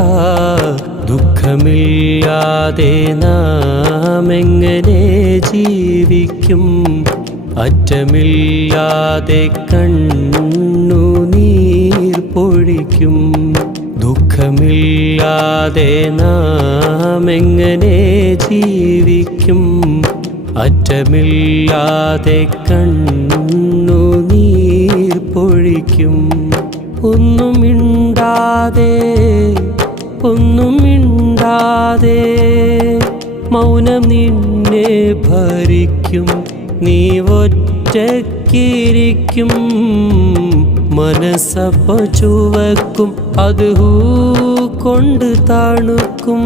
ആ ദുഃഖമില്ലാതെ നാം എങ്ങനെ ജീവിക്കും? അറ്റമില്ലാതെ കണ്ണുനീർ പൊഴിക്കും. ദുഃഖമില്ലാതെ നാം എങ്ങനെ ജീവിക്കും? അറ്റമില്ലാതെ കണ്ണുനീർ പൊഴിക്കും. ഒന്നും മിണ്ടാതെ മൗനം നിന്നെ ഭരിക്കും. നീ ഒറ്റയ്ക്കിരിക്കും. മനസ്സപ്പ ചുവക്കും, അത് കൊണ്ട് തണുക്കും.